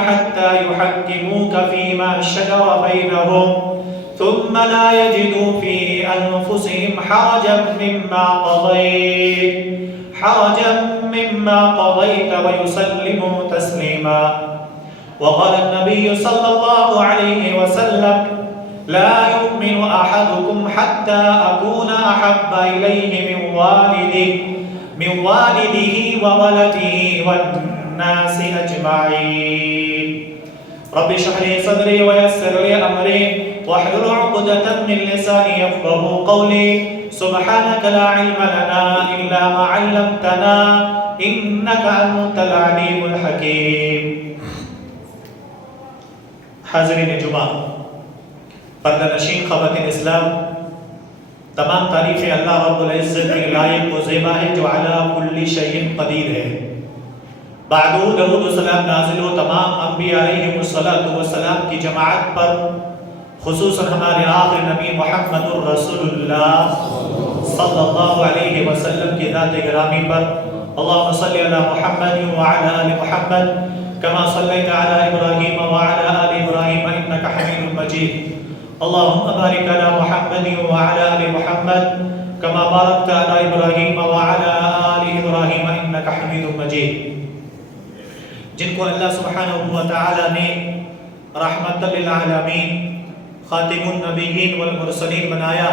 حتى يحكموك فيما شجر بينهم ثم لا يجدوا في أنفسهم حرجا مما قضيت ويسلموا تسليما. وقال النبي صلى الله عليه وسلم لا يؤمن أحدكم حتى أكون أحب إليه من والده وولده والناس أجمعين. رب اشرح لي صدري ويسر لي أمري واحلل عقدة من لساني يفقهوا قولي. سبحانك لا علم لنا إلا ما علمتنا إنك أنت العليم الحكيم. حاضرین جمعہ، پردہ نشین خواتین اسلام، تمام تعریفیں اللہ رب العزت کے لائق و زیبا ہے جو علی کل شیء قدیر ہے. بعد درود و سلام نازل ہو تمام انبیاء علیہم السلام کی جماعت پر، خصوصاً ہمارے آخر نبی محمد الرسول اللہ صلی اللہ علیہ وسلم کی ذات گرامی پر. اللہم صلی علی محمد وعلی آل محمد كما صليت على إبراهيم وعلى آل إبراهيم إنك حميد مجيد. اللهم بارك على محمد وعلى آل محمد كما باركت على إبراهيم وعلى آل إبراهيم إنك حميد مجيد. جن کو اللہ سبحانہ و تعالی نے رحمت للعالمین، خاتم النبیین والمرسلین بنایا،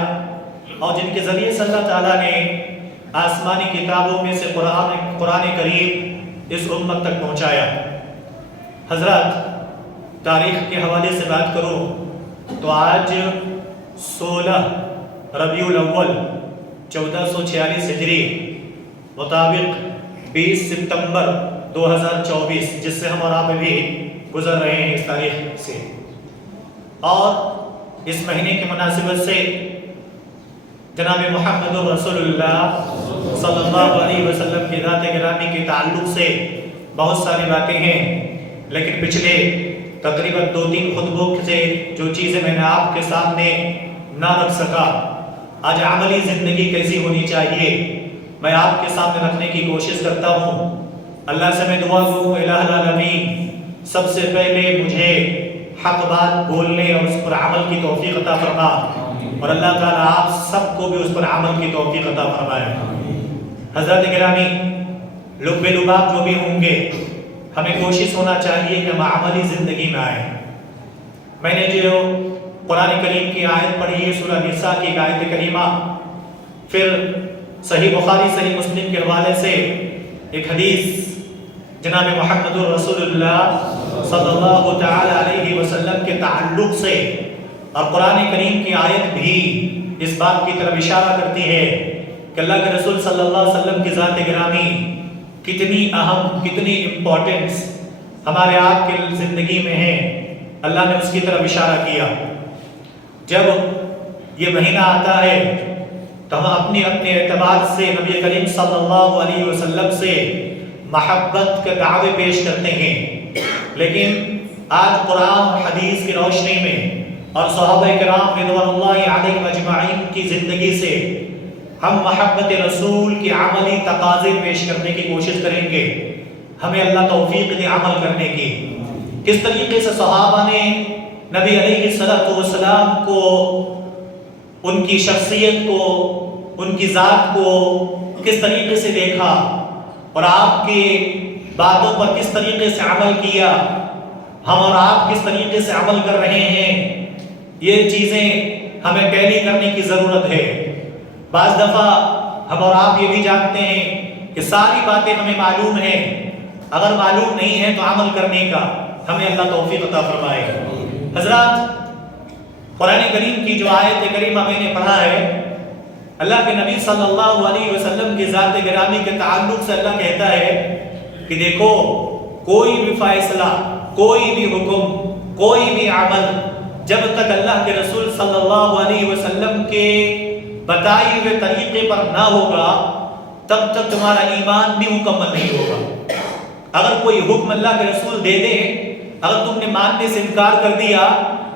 اور جن کے ذریعے سے اللہ تعالی نے آسمانی کتابوں میں سے قرآن کریم اس امت تک پہنچایا. حضرات، تاریخ کے حوالے سے بات کروں تو آج 16 ربیع الاول 1446 ہجری مطابق 20 ستمبر 2024، جس سے ہم اور آپ بھی گزر رہے ہیں اس تاریخ سے، اور اس مہینے کی مناسبت سے جناب محمد رسول اللہ صلی اللہ علیہ وسلم کی ذات گرامی کے تعلق سے بہت ساری باتیں ہیں، لیکن پچھلے تقریباً 2-3 خطبوں سے جو چیزیں میں نے آپ کے سامنے نہ رکھ سکا، آج عملی زندگی کیسی ہونی چاہیے میں آپ کے سامنے رکھنے کی کوشش کرتا ہوں. اللہ سے میں دعا کروں الہ العالمین سب سے پہلے مجھے حق بات بولنے اور اس پر عمل کی توفیق عطا فرما، اور اللہ تعالیٰ آپ سب کو بھی اس پر عمل کی توفیق عطا فرمائے. حضرت گرامی، لب لباب جو بھی ہوں گے، ہمیں کوشش ہونا چاہیے کہ ہم عملی زندگی میں آئیں. میں نے جو قرآن کریم کی آیت پڑھی ہے، سورہ نساء کی آیت کریمہ، پھر صحیح بخاری صحیح مسلم کے حوالے سے ایک حدیث جناب محمد رسول اللہ صلی اللہ تعالی علیہ وسلم کے تعلق سے، اور قرآن کریم کی آیت بھی اس بات کی طرف اشارہ کرتی ہے کہ اللہ کے رسول صلی اللہ علیہ وسلم کی ذات گرامی کتنی اہم، کتنی امپورٹنس ہمارے آپ کی زندگی میں ہے. اللہ نے اس کی طرف اشارہ کیا. جب یہ مہینہ آتا ہے تو ہم اپنے اعتبار سے نبی کریم صلی اللہ علیہ وسلم سے محبت کے دعوے پیش کرتے ہیں، لیکن آج قرآن و حدیث کی روشنی میں اور صحابہ کرام رضوان اللہ علیہم اجمعین کی زندگی سے ہم محبت رسول کی عملی تقاضے پیش کرنے کی کوشش کریں گے. ہمیں اللہ توفیق دے عمل کرنے کی. کس طریقے سے صحابہ نے نبی علیہ السلام کو، ان کی شخصیت کو، ان کی ذات کو کس طریقے سے دیکھا، اور آپ کی باتوں پر کس طریقے سے عمل کیا، ہم اور آپ کس طریقے سے عمل کر رہے ہیں، یہ چیزیں ہمیں ٹیلی کرنے کی ضرورت ہے. بعض دفعہ ہم اور آپ یہ بھی جانتے ہیں کہ ساری باتیں ہمیں معلوم ہیں، اگر معلوم نہیں ہے تو عمل کرنے کا ہمیں اللہ توفیق عطا فرمائے. حضرات، قرآن کریم کی جو آیت کریمہ میں نے پڑھا ہے، اللہ کے نبی صلی اللہ علیہ وسلم کی ذات گرامی کے تعلق سے اللہ کہتا ہے کہ دیکھو، کوئی بھی فیصلہ، کوئی بھی حکم، کوئی بھی عمل جب تک اللہ کے رسول صلی اللہ علیہ وسلم کے بتائی ہوئے طریقے پر نہ ہوگا تب تک تمہارا ایمان بھی مکمل نہیں ہوگا. اگر کوئی حکم اللہ کے رسول دے دے، اگر تم نے ماننے سے انکار کر دیا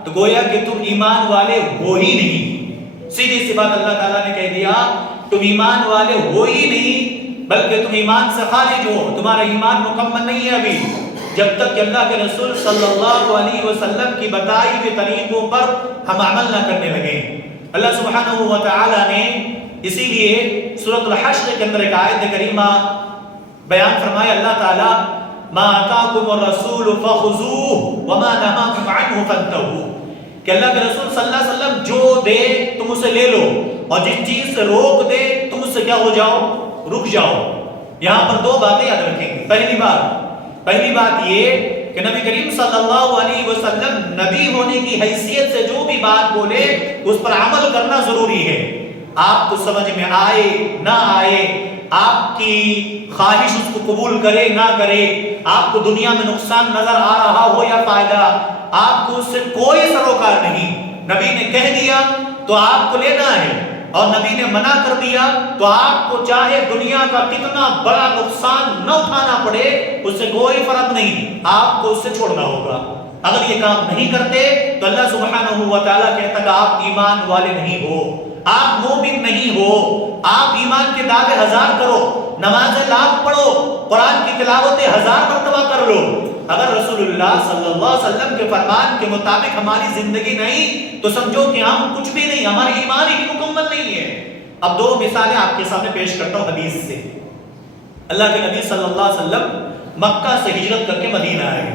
تو گویا کہ تم ایمان والے ہو ہی نہیں. سیدھی سی بات اللہ تعالیٰ نے کہہ دیا، تم ایمان والے ہو ہی نہیں، بلکہ تم ایمان سے خارج ہو، تمہارا ایمان مکمل نہیں ہے ابھی. جب تک کہ اللہ کے رسول صلی اللہ علیہ وسلم کی بتائی ہوئے طریقوں پر ہم عمل نہ کرنے لگیں۔ اللہ سبحانہ و تعالی نے اسی لیے سورۃ الحشر کے اندر ایک آیت کریمہ بیان فرمایا، اللہ تعالیٰ ما آتاکم الرسول فخذوہ وما نہاکم عنہ فانتہوا، کہ اللہ کے رسول صلی اللہ علیہ وسلم جو دے تم اسے لے لو، اور جس چیز سے روک دے تم اس سے کیا ہو جاؤ، رک جاؤ۔ یہاں پر دو باتیں یاد رکھیں گے۔ پہلی بات یہ کہ نبی کریم صلی اللہ علیہ وسلم نبی ہونے کی حیثیت سے جو بھی بات بولے اس پر عمل کرنا ضروری ہے۔ آپ کو سمجھ میں آئے نہ آئے، آپ کی خواہش اس کو قبول کرے نہ کرے، آپ کو دنیا میں نقصان نظر آ رہا ہو یا فائدہ، آپ کو اس سے کوئی سروکار نہیں۔ نبی نے کہہ دیا تو آپ کو لینا ہے، اور نبی نے منع کر دیا تو آپ کو چاہے دنیا کا کتنا بڑا نقصان نہ اٹھانا پڑے، اس سے کوئی فرق نہیں، آپ کو اس سے چھوڑنا ہوگا۔ اگر یہ کام نہیں کرتے تو اللہ سبحانہ و تعالیٰ کہتا کہ آپ ایمان والے نہیں ہو، آپ مومن نہیں ہو۔ آپ ایمان کے دعوے 1000 کرو، نمازیں 1,00,000 پڑھو، قرآن کی تلاوتیں 1000 مرتبہ کر لو، اگر رسول اللہ صلی اللہ علیہ وسلم کے فرمان کے مطابق ہماری زندگی نہیں تو سمجھو کہ ہم کچھ بھی نہیں، ہماری ایمان ہی مکمل نہیں ہے۔ اب دو مثالیں آپ کے سامنے پیش کرتا ہوں حدیث سے۔ اللہ کے نبی صلی اللہ علیہ وسلم مکہ سے ہجرت کر کے مدینہ آئے۔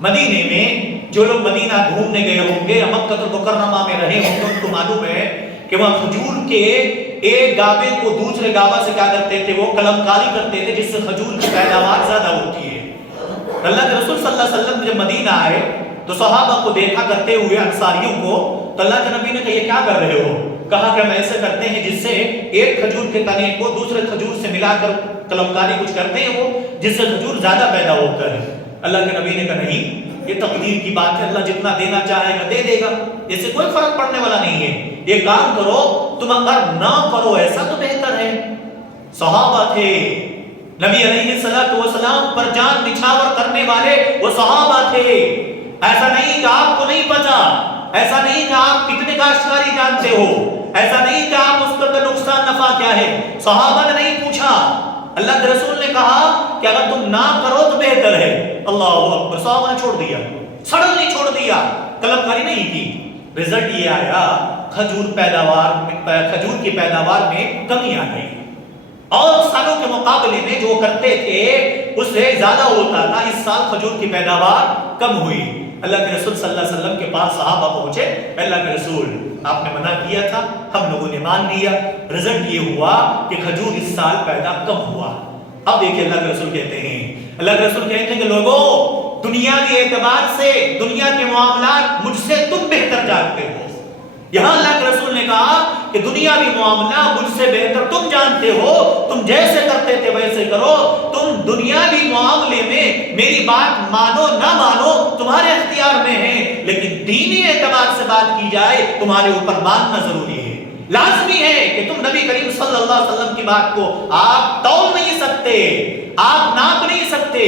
مدینے میں جو لوگ مدینہ گھومنے گئے ہوں گے، مکہ المکرمہ میں رہے ہوں گے، ان کو معلوم ہے کہ وہاں کھجور کے ایک گاوے کو دوسرے گاوا سے کیا کرتے تھے، وہ قلمکاری کرتے تھے، جس سے کھجور کی پیداوار زیادہ ہوتی ہے۔ اللہ کے رسول صلی اللہ علیہ وسلم جب مدینہ آئے تو صحابہ کو دیکھا کرتے ہوئے، انصاریوں کو، تو اللہ کے نبی نے کہا یہ کیا کر رہے ہو؟ کہا کہ ہم ایسے کرتے ہیں جس سے ایک کھجور کے تنے کو دوسرے کھجور سے ملا کر قلمکاری کچھ کرتے ہیں، وہ جس سے کھجور زیادہ پیدا ہوتا ہے۔ اللہ کے نبی نے کہا نہیں، یہ تقدیر کی بات ہے، اللہ جتنا دینا چاہے گا دے دے گا، اس سے کوئی فرق پڑنے والا نہیں ہے، یہ کام کرو، تم اگر نہ کرو ایسا تو بہتر ہے۔ صحابہ تھے، نبی علیہ السلام پر جان نچھاور کرنے والے وہ صحابہ تھے۔ ایسا نہیں کہ آپ کو نہیں پتا، ایسا نہیں کہ آپ کتنے کاشتکاری جانتے ہو، ایسا نہیں کہ آپ اس کا نقصان نفع کیا ہے۔ صحابہ نے نہیں پوچھا، اللہ کے رسول نے کہا کہ اگر تم نہ کرو تو بہتر ہے۔ اللہ اکبر، صحابہ نے چھوڑ دیا، سڈنلی چھوڑ دیا، قلمکاری نہیں کی۔ رزلٹ یہ آیا کھجور کی پیداوار میں کمی آ گئی، اور سالوں کے مقابلے میں جو کرتے تھے اس سے زیادہ ہوتا تھا۔ اس سال کھجور کی پیداوار کم ہوئی۔ اللہ کے رسول صلی اللہ علیہ وسلم کے پاس صحابہ پہنچے، اللہ کے رسول آپ نے منع کیا تھا، ہم لوگوں نے مان لیا، رزلٹ یہ ہوا کہ کھجور اس سال پیدا کم ہوا۔ اب دیکھیں اللہ کے رسول کہتے ہیں، اللہ کے رسول کہتے ہیں کہ لوگوں، دنیاوی اعتبار سے، دنیا کے معاملات مجھ سے تم بہتر جانتے ہو۔ یہاں اللہ کے رسول نے کہا کہ دنیاوی معاملہ مجھ سے بہتر تم جانتے ہو، تم جیسے کرتے تھے ویسے کرو، تم دنیاوی معاملے میں میری بات مانو نہ مانو تمہارے اختیار میں ہے، لیکن دینی اعتبار سے بات کی جائے تمہارے اوپر ماننا ضروری ہے۔ لازمی ہے کہ تم نبی کریم صلی اللہ علیہ وسلم کی بات کو آپ تول نہیں سکتے، آپ ناپ نہیں سکتے۔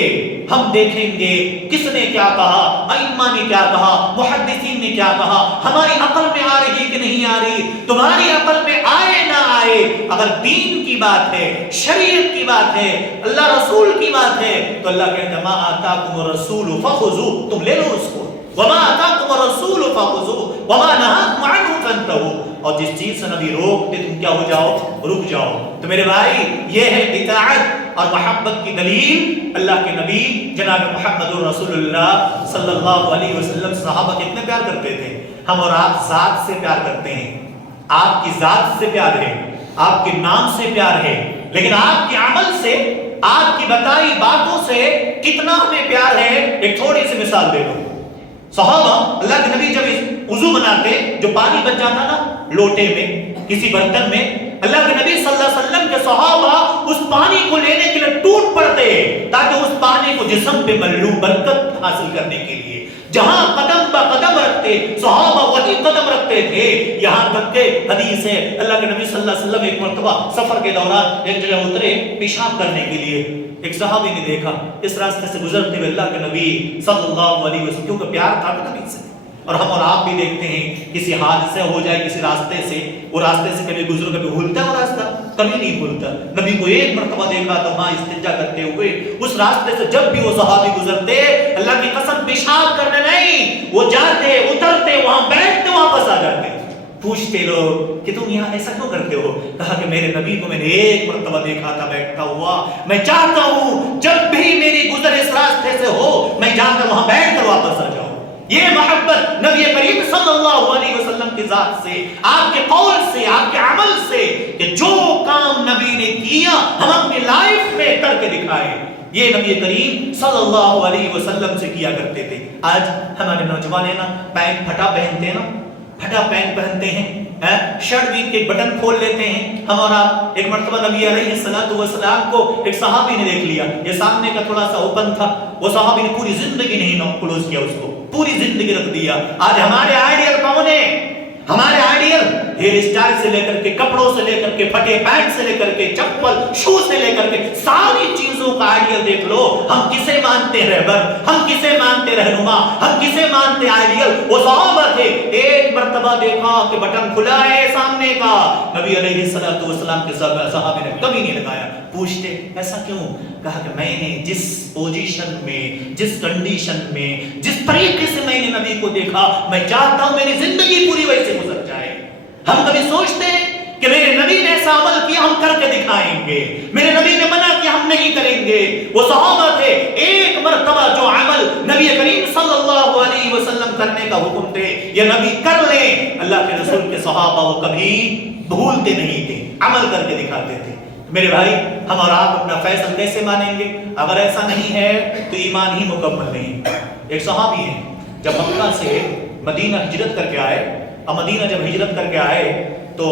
ہم دیکھیں گے کس نے کیا کہا، ائمہ نے کیا کہا، محدثین نے کیا کہا، ہماری عقل میں آ رہی کہ نہیں آ رہی، تمہاری عقل میں آئے نہ آئے، اگر دین کی بات ہے، شریعت کی بات ہے، اللہ رسول کی بات ہے، تو اللہ کہتا ہے ما آتاکم الرسول فخذوہ، تم لے لو اس کو، وما آتاکم الرسول فخذوہ وما نہاکم عنہ فانتہوا، اور جس چیز سے نبی روک دے تم کیا ہو جاؤ، رک جاؤ۔ تو میرے بھائی، یہ ہے اطاعت اور محبت کی دلیل۔ اللہ کے نبی جناب محمد رسول اللہ صلی اللہ علیہ وسلم صحابہ کتنے پیار کرتے تھے۔ ہم اور آپ ذات سے پیار کرتے ہیں، آپ کی ذات سے پیار ہے، آپ کے نام سے پیار ہے، لیکن آپ کے عمل سے، آپ کی بتائی باتوں سے کتنا ہمیں پیار ہے۔ ایک تھوڑی سی مثال دے دو۔ صحابہ اللہ کے نبی جب وضو بناتے، جو پانی بچ جاتا نا لوٹے میں، کسی برتن میں، اللہ کے نبی صلی اللہ علیہ وسلم کے صحابہ اس پانی کو لینے کے لیے ٹوٹ پڑتے تاکہ اس پانی کو جسم پہ ملو، برکت حاصل کرنے کے لیے۔ جہاں قدم با قدم رکھتے صحابہ وہی قدم رکھتے تھے، یہاں تک کہ حدیث ہے اللہ کے نبی صلی اللہ علیہ وسلم ایک مرتبہ سفر کے دوران ایک جگہ اترے پیشاب کرنے کے لیے، ایک صحابی نے دیکھا اس راستے سے گزرتے ہوئے اللہ کے نبی صلی اللہ علیہ وسلم، کیونکہ پیار تھا نبی سے، اور ہم اور آپ بھی دیکھتے ہیں کسی حادثہ ہو جائے کسی راستے سے، وہ راستے سے کبھی گزرو، کبھی بھولتا ہے وہ راستہ؟ کبھی نہیں بھولتا۔ نبی کو ایک مرتبہ دیکھا تو وہاں استنجا کرتے ہوئے اس راستے سے جب بھی وہ صحابی گزرتے، اللہ کی قسم پیشاب کرنے نہیں، وہ جاتے اترتے وہاں بیٹھتے واپس آ جاتے۔ پوچھتے لوگ کہ تم یہاں ایسا کیوں کرتے ہو؟ کہا کہ میرے نبی کو میں نے ایک مرتبہ دیکھا تھا بیٹھتا ہوا، میں چاہتا ہوں جب بھی میری گزر اس راستے سے ہو میں جا کر وہاں بیٹھ کر واپس آ جاؤں۔ یہ محبت نبی کریم صلی اللہ علیہ وسلم کی ذات سے، آپ کے قول سے، آپ کے عمل سے، کہ جو کام نبی نے کیا ہم اپنی لائف میں کر کے دکھائے، یہ نبی کریم صلی اللہ علیہ وسلم سے کیا کرتے تھے۔ آج ہمارے نوجوان ہیں نا، پینٹ پھٹا پہنتے ہیں نا، پھٹا پینٹ پہنتے ہیں، شرٹ بھی کے بٹن کھول لیتے ہیں۔ ہم اور آپ ایک مرتبہ نبی علیہ السلام کو ایک صحابی نے دیکھ لیا، یہ سامنے کا تھوڑا سا اوپن تھا، وہ صحابی نے پوری زندگی نہیں کلوز کیا اس کو، پوری زندگی رکھ دیا۔ آج ہمارے آئیڈیل کون ہے؟ ہمارے آئیڈیل ہیئر اسٹائل سے لے کر کے، کپڑوں سے لے کر کے، پھٹے پینٹ سے لے کر کے، چپل شو سے لے کر کے ساری چیزوں کا آئیڈیل دیکھ لو۔ ہم کسے مانتے رہبر، ہم کسے مانتے رہنما، ہم کسے مانتے آئیڈیل؟ وہ صحابہ تھے، ایک مرتبہ دیکھا کہ بٹن کھلا ہے سامنے کا، نبی علیہ السلام کے صحابہ نے کبھی نہیں لگایا۔ پوچھتے ایسا کیوں؟ کہا کہ میں نے جس پوزیشن میں، جس کنڈیشن میں، جس طریقے سے میں نے نبی کو دیکھا، میں چاہتا ہوں میری زندگی پوری ویسے گزر جائے۔ ہم کبھی سوچتے ہیں کہ میرے نبی نے ایسا عمل کیا ہم کر کے دکھائیں گے، میرے نبی نے منع کیا ہم نہیں کریں گے۔ وہ صحابہ تھے، ایک مرتبہ جو عمل نبی کریم صلی اللہ علیہ وسلم کرنے کا حکم دے یا نبی کر لیں، اللہ کے رسول کے صحابہ وہ کبھی بھولتے نہیں تھے، عمل کر کے دکھاتے تھے۔ میرے بھائی، ہم اور آپ اپنا فیصل کیسے مانیں گے؟ اگر ایسا نہیں ہے تو ایمان ہی مکمل نہیں۔ ایک صحابی ہے، جب مکہ سے مدینہ ہجرت کر کے آئے، اور مدینہ جب ہجرت کر کے آئے تو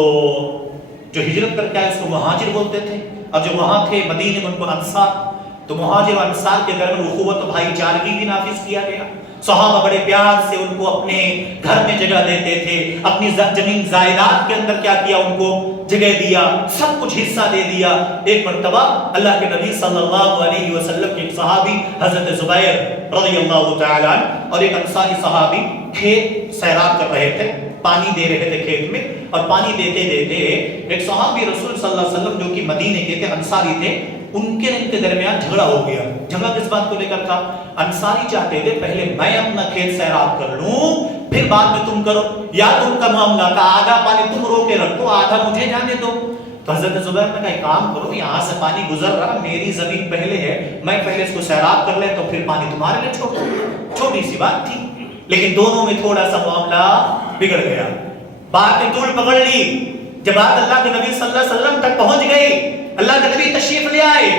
جو ہجرت کر کے آئے اس کو مہاجر بولتے تھے، اور جو وہاں تھے مدینہ میں ان کو انصار۔ تو مہاجر و انصار کے درمیان اخوت و بھائی چارگی بھی نافذ کیا گیا۔ صحابہ بڑے پیار سے ان کو اپنے گھر میں جگہ دیتے تھے، اپنی زمین زائدات کے اندر کیا کیا، ان کو جگہ دیا، سب کچھ حصہ دے دیا۔ ایک مرتبہ اللہ کے نبی صلی اللہ علیہ وسلم کے ایک صحابی حضرت زبیر رضی اللہ تعالی عنہ اور ایک انصاری صحابی کھیت سیراب کر رہے تھے، پانی دے رہے تھے کھیت میں، اور پانی دیتے دیتے ایک صحابی رسول صلی اللہ علیہ وسلم جو کہ مدینے کے تھے، انصاری تھے، ان کے درمیان جھگڑا ہو گیا۔ جھگڑا کس بات کو لے کر تھا؟ انصاری چاہتے تھے پہلے میں اپنا کھیت سیراب کر لوں پھر بعد میں تم کرو، یا تم کا معاملہ تھا آدھا پانی تم رو کے رکھو آدھا مجھے جانے دو۔ تو حضرت زبیر نے کہا ایک کام کرو، یہاں سے پانی گزر رہا، میری زمین پہلے ہے، میں پہلے اس کو سیراب کر لیں تو پھر پانی تمہارے لیے چھوڑ دو۔ چھوٹی سی بات تھی، لیکن دونوں میں تھوڑا سا معاملہ بگڑ گیا، بات نے طول پکڑ لی۔ جب بات اللہ کے نبی صلی اللہ علیہ وسلم تک پہنچ گئی، اللہ کے نبی تشریف لے آئے،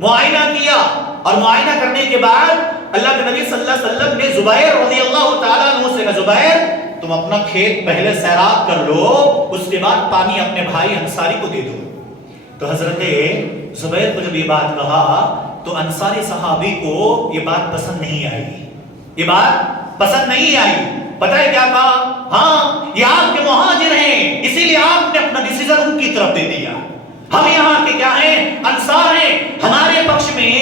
معائنہ کیا، اور معائنہ کرنے کے بعد اللہ کے نبی صلی اللہ علیہ وسلم نے زبیر رضی اللہ تعالیٰ عنہ سے کہا زبیر تم اپنا کھیت پہلے سیراب کر لو، اس کے بعد پانی اپنے بھائی انصاری کو دے دو۔ تو حضرت زبیر کو جب یہ بات کہا تو انصاری صحابی کو یہ بات پسند نہیں آئی، یہ بات پسند نہیں آئی۔ پتہ ہے کیا کہا؟ ہاں یہ آپ کے مہاجر ہیں، اسی لیے آپ نے اپنا ڈیسیژن ان کی طرف دے دیا، ہم یہاں کے کیا ہیں؟ انصار ہیں، ہمارے پکش میں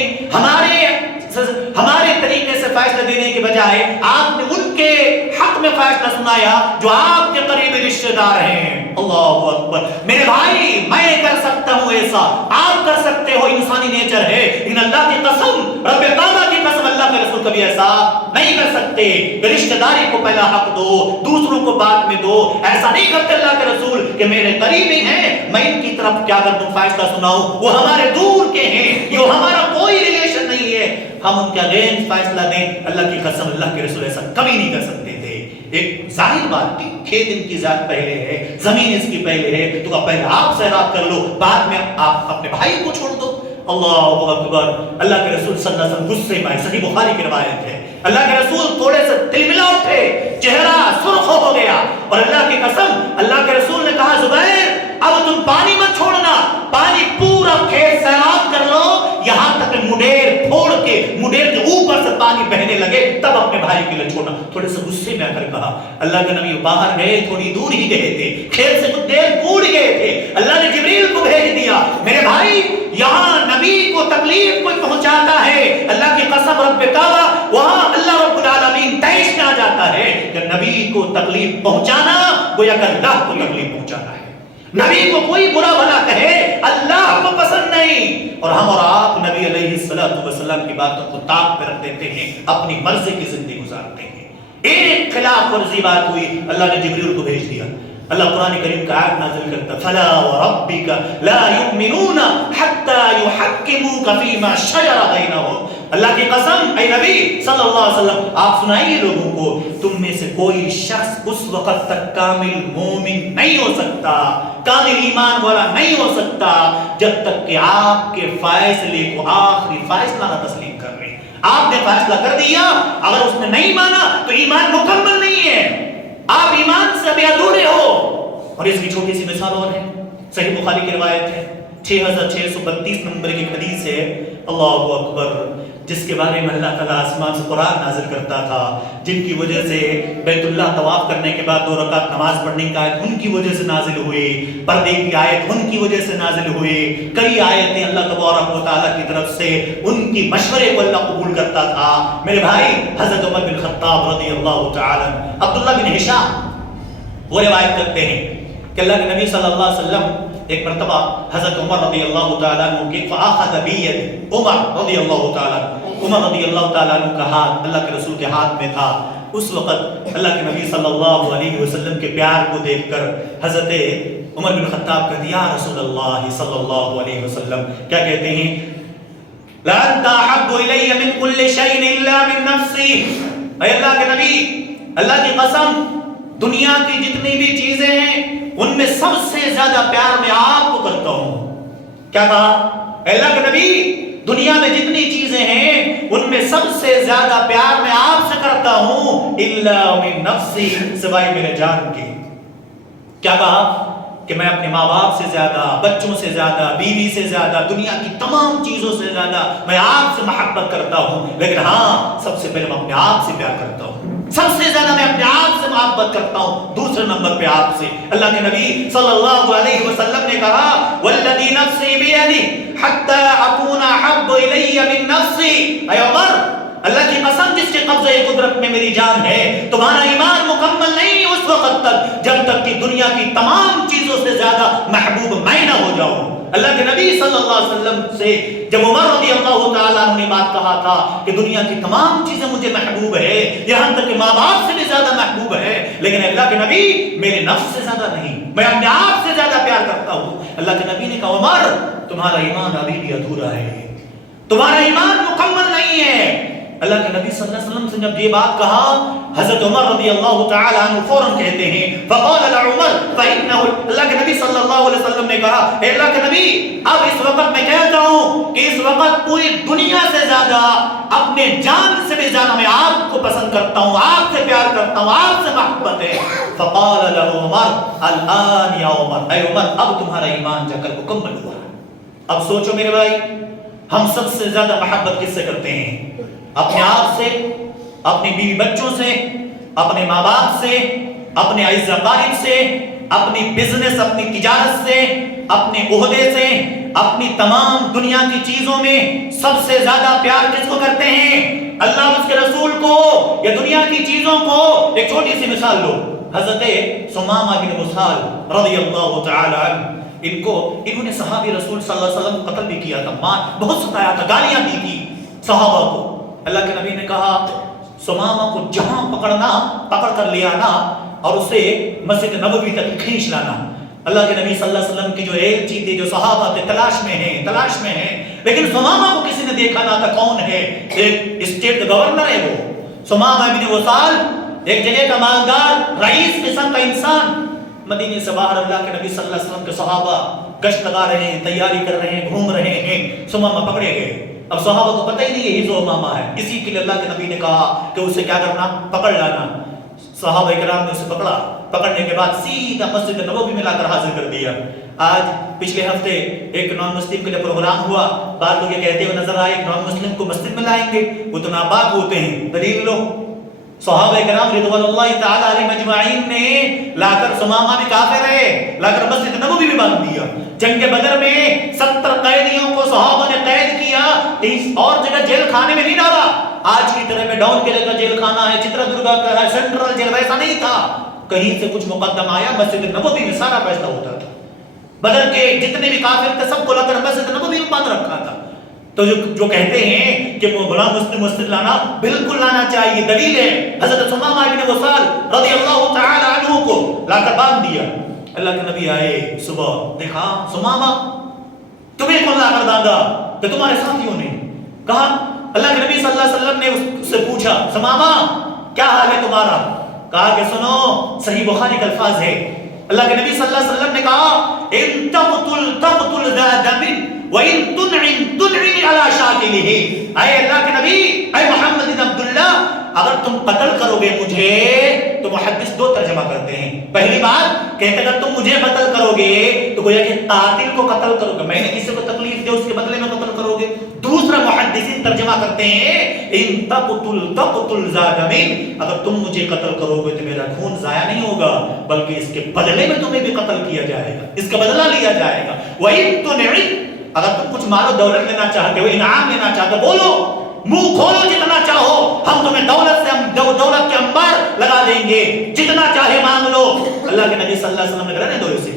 ہمارے طریقے سے فیصلہ دینے کے بجائے آپ نے ان کے حق میں فیصلہ سنایا جو آپ کے قریبی رشتہ دار ہیں۔ اللہ اکبر۔ میرے بھائی میں کر سکتا ہوں ایسا، آپ کر سکتے ہو، انسانی نیچر ہے، لیکن اللہ کی قسم، رب کعبہ کی قسم، اللہ کے رسول کبھی ایسا نہیں کر سکتے کہ رشتہ داری کو پہلا حق دو دوسروں کو بعد میں دو۔ ایسا نہیں کرتے اللہ کے رسول کہ میرے قریبی ہیں میں ان کی طرف کیا کر دوں فیصلہ سناؤں، وہ ہمارے دور کے ہیں، یہ ہمارا کوئی ریلیشن نہیں ہے، ہم ان کے اگینسٹ فیصلہ دیں۔ اللہ کی قسم اللہ کے رسول ایسا کبھی نہیں کر سکتے تھے۔ ایک ظاہر بات تھی، کھیت ان کی ذات پہلے ہے، زمین اس کی پہلے ہے، تو پہلے آپ سیراب کر لو، بعد میں آپ اپنے بھائی کو چھوڑ دو۔ اللہ اکبر۔ اللہ کے رسول صلی اللہ علیہ وسلم غصے میں، صحیح بخاری کی روایت ہے، اللہ کے رسول تھوڑے سے تلملا اٹھے، چہرہ سرخ ہو گیا، اور اللہ کی قسم اللہ کے رسول نے کہا زبیر اب تم پانی مت چھوڑنا، پانی پورا کھیت سیراب کر لو، یہاں تک مڈیر پھوڑ کے مڈیر کے اوپر سے پانی بہنے لگے تب اپنے بھائی کے لیے چھوڑنا۔ تھوڑے سے غصے میں آ کر کہا، اللہ کے نبی باہر گئے، تھوڑی دور ہی گئے تھے، کھیت سے کچھ دیر دور گئے تھے، اللہ نے جبریل کو بھیج دیا، میرے بھائی یہاں نبی کو تکلیف کوئی پہنچاتا ہے، اللہ کی قسم رب کعبہ وہاں اللہ رب العالمین تیش میں آ جاتا ہے کہ نبی کو تکلیف پہنچانا گویا کہ اللہ کو تکلیف پہنچانا ہے. نبی کو کوئی برا بھلا کہے اللہ کو پسند نہیں. اور ہم اور آپ نبی علیہ السلام کی باتوں کو طاق پہ رکھ دیتے ہیں, اپنی مرضی کی زندگی گزارتے ہیں. ایک خلاف ورزی بات ہوئی, اللہ نے جبریل کو بھیج دیا. اللہ قرآن کریم کا آیت نازل کرتا فلا وربک لا یؤمنون حتی یحکموک فیما شجر بینہم. اللہ کی قسم اے نبی صلی اللہ علیہ وسلم آپ سنائیے لوگوں کو, تم میں سے کوئی شخص اس وقت تک کامل مومن نہیں ہو سکتا, کامل ایمان والا نہیں ہو سکتا جب تک کہ آپ کے فیصلے کو آخری فیصلہ نہ تسلیم کر رہے. آپ نے فیصلہ کر دیا, اگر اس نے نہیں مانا تو ایمان مکمل نہیں ہے, آپ ایمان سے ابھی ادھورے ہو. اور اس کی چھوٹی سی مثال اور ہے, صحیح بخاری کی روایت ہے, 6632 نمبر کی حدیث ہے. اللہ اکبر, جس کے بارے میں اللہ تعالیٰ آسمان سے قرآن نازل کرتا تھا, جن کی وجہ سے بیت اللہ طواف کرنے کے بعد 2 رکعت نماز پڑھنے کی آیت ان کی وجہ سے نازل ہوئی, پردے کی آیت ان کی وجہ سے نازل ہوئی, کئی آیتیں اللہ تبارک و تعالیٰ کی طرف سے ان کی مشورے کو اللہ قبول کرتا تھا. میرے بھائی حضرت عمر بن خطاب رضی اللہ تعالیٰ, عبداللہ بن ہشام وہ روایت کرتے ہیں کہ اللہ کے نبی صلی اللہ علیہ وسلم ایک مرتبہ حضرت عمر رضی اللہ تعالیٰ عنہ کے فآخذ بید عمر رضی اللہ تعالیٰ عنہ کا ہاتھ اللہ کے رسول کے ہاتھ میں تھا. اس وقت اللہ کے نبی صلی اللہ علیہ وسلم کے پیار کو دیکھ کر حضرت عمر بن خطاب کہتے یا رسول اللہ صلی اللہ علیہ وسلم, کیا کہتے ہیں, لَأَنْتَ أَحَبُّ إِلَيَّ مِنْ كُلِّ شَيْءٍ إِلَّا مِنْ نَفْسِي. اے اللہ کے نبی, اللہ کی قسم دنیا کی جتنی بھی چیزیں ہیں ان میں سب سے زیادہ پیار میں آپ کو کرتا ہوں. کیا کہا, اے اللہ کے نبی دنیا میں جتنی چیزیں ہیں ان میں سب سے زیادہ پیار میں آپ سے کرتا ہوں الا من نفسی, سوائے میرے جان کے. کیا کہا کہ میں اپنے ماں باپ سے زیادہ, بچوں سے زیادہ, بیوی سے زیادہ, دنیا کی تمام چیزوں سے زیادہ میں آپ سے محبت کرتا ہوں, لیکن ہاں سب سے پہلے میں اپنے آپ سے پیار کرتا ہوں, سب سے زیادہ میں اپنے آپ سے محبت کرتا ہوں, دوسرے نمبر پہ آپ سے. اللہ کے نبی صلی اللہ علیہ وسلم نے کہا والذی نفسی بیدہ حتی اکون احب الی من نفسی. اے عمر, اللہ کی قسم جس کے قبضہ قدرت میں میری جان ہے, تمہارا ایمان مکمل نہیں اس وقت تک جب تک کہ دنیا کی تمام چیزوں سے زیادہ محبوب میں نہ ہو جاؤں. اللہ کے نبی صلی اللہ علیہ وسلم سے جب عمر رضی اللہ تعالیٰ عنہ نے بات کہا تھا کہ دنیا کی تمام چیزیں مجھے محبوب ہے, یہاں تک کہ ماں باپ سے بھی زیادہ محبوب ہے, لیکن اللہ کے نبی میرے نفس سے زیادہ نہیں, میں اپنے آپ سے زیادہ پیار کرتا ہوں. اللہ کے نبی نے کہا عمر تمہارا ایمان ابھی بھی ادھورا ہے, تمہارا ایمان مکمل نہیں ہے. اللہ کے نبی صلی اللہ علیہ وسلم سے جب یہ بات کہا, حضرت عمر رضی اللہ تعالیٰ عنہ فوراً کہتے ہیں فقال لعمر فإنه, اللہ کے نبی صلی اللہ علیہ وسلم نے کہا اے اللہ کے نبی اب اس وقت میں کہتا ہوں کہ اس وقت پوری دنیا سے زیادہ, اپنے جان سے بھی زیادہ میں آپ کو پسند کرتا ہوں, آپ سے پیار کرتا ہوں, آپ سے محبت ہے. فقال له عمر الآن یا عمر, اے عمر اب تمہارا ایمان جا کر مکمل ہوا. اب سوچو میرے بھائی, ہم سب سے زیادہ محبت کس سے کرتے ہیں؟ اپنے آپ سے, اپنے بیوی بچوں سے, اپنے ماں باپ سے, اپنے عزیز اقارب سے, اپنی بزنس, اپنی تجارت سے, اپنے عہدے سے, اپنی تمام دنیا کی چیزوں میں سب سے زیادہ پیار کس کو کرتے ہیں؟ اللہ اس کے رسول کو یا دنیا کی چیزوں کو؟ ایک چھوٹی سی مثال لو, حضرت ثمامہ بن اسال رضی اللہ تعالی عنہ, انہوں نے صحابی رسول صلی اللہ علیہ وسلم قتل بھی کیا تھا, بہت ستایا تھا, گالیاں دی تھی صحابہ کو. اللہ کے نبی نے کہا ثمامہ کو جہاں پکڑ کر لے آنا اور اسے مسجد نبوی تک کھینچ لانا. اللہ کے نبی صلی اللہ علیہ وسلم کی جو ایک چیز تھی, جو صحابہ تھے تلاش میں ہیں, لیکن ثمامہ کو کسی نے دیکھا نہ تھا. کون ہے؟ ایک اسٹیٹ کا گورنر ہے وہ ثمامہ بن اسال, ایک جگہ کا مالدار رئیس قسم کا انسان. مدینے سے باہر اللہ کے نبی صلی اللہ علیہ وسلم کے صحابہ گشت لگا رہے ہیں, تیاری کر رہے ہیں, گھوم رہے ہیں, ثمامہ پکڑے گئے. اب صحابہ کو پتہ ہی نہیں یہی ثمامہ ہے, اسی کے لیے اللہ کے نبی نے کہا کہ اسے کیا کرنا, پکڑ لانا. صحابہ کرام نے اسے پکڑا, پکڑنے کے بعد سیدھا مسجد نبوی میں لا کر حاضر کر دیا. آج پچھلے ہفتے ایک نان مسلم کا جب پروگرام ہوا, بعض لوگ یہ کہتے ہوئے نظر آئے نان مسلم کو مسجد میں لائیں گے, وہ تو ناپاک ہوتے ہیں. دلیل لو, صحابہ کرام رضوان تعالی علیہم اجمعین نے لا کر سمامہ بھی کافر ہے لا کر مسجد نبوی بھی باندھ دیا. جنگ بدر میں 70 قیدیوں کو صحابہ نے قید کیا, اور جگہ جیل خانے میں نہیں ڈالا. آج کی طرح میں ڈاؤن کے لئے جیل خانہ ہے, چترا درگا کا ہے, سینٹرل جیل, ویسا نہیں تھا. کہیں سے کچھ مقدم آیا, مسجد نبوی میں سارا فیصلہ ہوتا تھا. بدر کے جتنے بھی کافر تھے سب کو لا کر مسجد نبوی میں باندھ رکھا تھا. تو جو کہتے ہیں کہ وہ غلام مسلم مسجد لانا, بالکل لانا چاہیے. دلیل ہے حضرت سمامہ بن وصال رضی اللہ تعالی عنہ کو لا کر باندھ دیا. اللہ کے نبی آئے صبح, دیکھا سمامہ تمہیں کون لا کر باندھا؟ کہ تمہارے ساتھیوں نے. کہا اللہ کے نبی صلی اللہ علیہ وسلم نے اس سے پوچھا سمامہ کیا حال ہے تمہارا؟ کہا کہ سنو, صحیح بخاری کا الفاظ ہے, اللہ کے نبی صلی اللہ علیہ وسلم نے کہا ان تقتل تقتل ذا دم وَإِن تُنْعِن تُنْعِن عَلَى شَاكِلِهِ. اے اللہ کے نبی, اے محمد بن عبداللہ, اگر تم قتل کرو گے مجھے, تو محدث دو ترجمہ کرتے ہیں. پہلی بات کہ اگر تم مجھے قتل کرو گے تو گویا کہ قاتل کو قتل کرو گے, میں نے کسی کو تکلیف دے اس کے بدلے میں قتل کرو گے. دوسرا محدثین ترجمہ کرتے ہیں ان تقتل تقتل ذا دم, اگر تم مجھے قتل کرو گے تو میرا خون ضائع نہیں ہوگا بلکہ اس کے بدلے میں تمہیں بھی قتل کیا جائے گا, اس کا بدلہ لیا جائے گا. وَإِن تُنْعِن, اگر تم کچھ مال و دولت لینا چاہتے ہو, انعام لینا چاہتے ہو, بولو, منہ کھولو جتنا چاہو, ہم تمہیں دولت دولت کے انبار لگا دیں گے, جتنا چاہے مانگ لو. اللہ کے نبی صلی اللہ علیہ وسلم نے گھر دو سے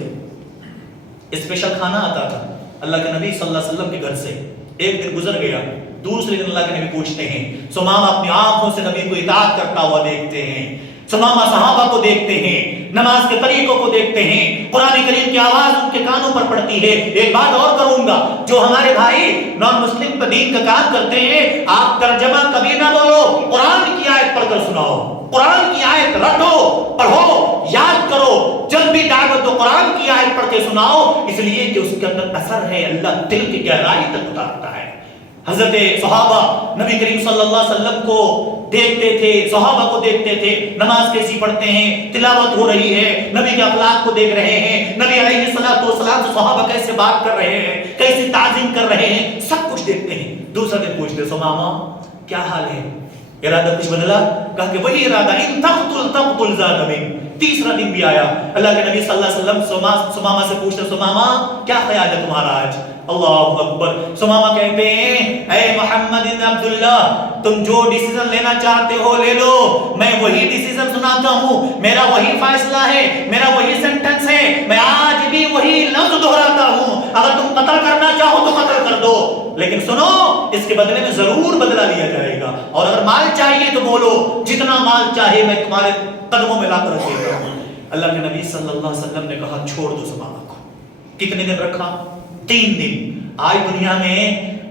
اسپیشل کھانا آتا تھا اللہ کے نبی صلی اللہ علیہ وسلم کے گھر سے. ایک دن گزر گیا, دوسرے دن اللہ کے نبی پوچھتے ہیں, سمامہ اپنی آنکھوں سے نبی کو اطاعت کرتا ہوا دیکھتے ہیں, سمامہ صحابہ کو دیکھتے ہیں, نماز کے طریقوں کو دیکھتے ہیں, قرآن کریم کی آواز ان کے کانوں پر پڑتی ہے. ایک بات اور کروں گا, جو ہمارے بھائی نان مسلم پر دین کا کام کرتے ہیں, آپ ترجمہ کبھی نہ بولو, قرآن کی آیت پڑھ کر سناؤ, قرآن کی آیت رٹو, پڑھو, یاد کرو. جب بھی دعوت دو قرآن کی آیت پڑھ کے سناؤ, اس لیے کہ اس کے اندر اثر ہے, اللہ دل کی گہرائی تک اتارتا ہے. حضرت صحابہ نبی کریم صلی اللہ علیہ وسلم کو دیکھتے تھے, صحابہ کو دیکھتے تھے, نماز کیسی پڑھتے ہیں, تلاوت ہو رہی ہے, نبی کے اخلاق کو دیکھ رہے ہیں, نبی علیہ الصلوۃ والسلام سے صحابہ کیسے بات کر رہے ہیں, کیسی تعظیم کر رہے ہیں, سب کچھ دیکھتے ہیں. دوسرا دن پوچھتے سمامہ کیا حال ہے, ارادہ کچھ بدلا؟ کہا کہ وہی ارادہ, ان تقتل تقتل ذا دم. تیسرا دن بھی آیا, اللہ کے نبی صلی اللہ علیہ وسلم سمامہ سے پوچھتے سمامہ کیا خیال ہے تمہارا آج؟ اللہ اکبر. سمامہ کہتے ہیں اے محمد بن عبداللہ, تم جو ڈیسیزن لینا چاہتے ہو لے لو, میں وہی ڈیسیزن سناتا ہوں, میرا وہی فیصلہ ہے, میرا وہی سینٹنس ہے, میں آج بھی وہی لفظ دہراتا ہوں. اگر تم قتل کرنا چاہو تو قتل کر دو, لیکن سنو, اس کے بدلے میں ضرور بدلہ لیا جائے گا. اور اگر مال چاہیے تو بولو, جتنا مال چاہے میں تمہارے قدموں میں لا کر دیتا ہوں. اللہ کے نبی صلی اللہ علیہ وسلم نے کہا چھوڑ دو سمامہ کو. کتنے دن رکھا؟ 3 دن. آج دنیا میں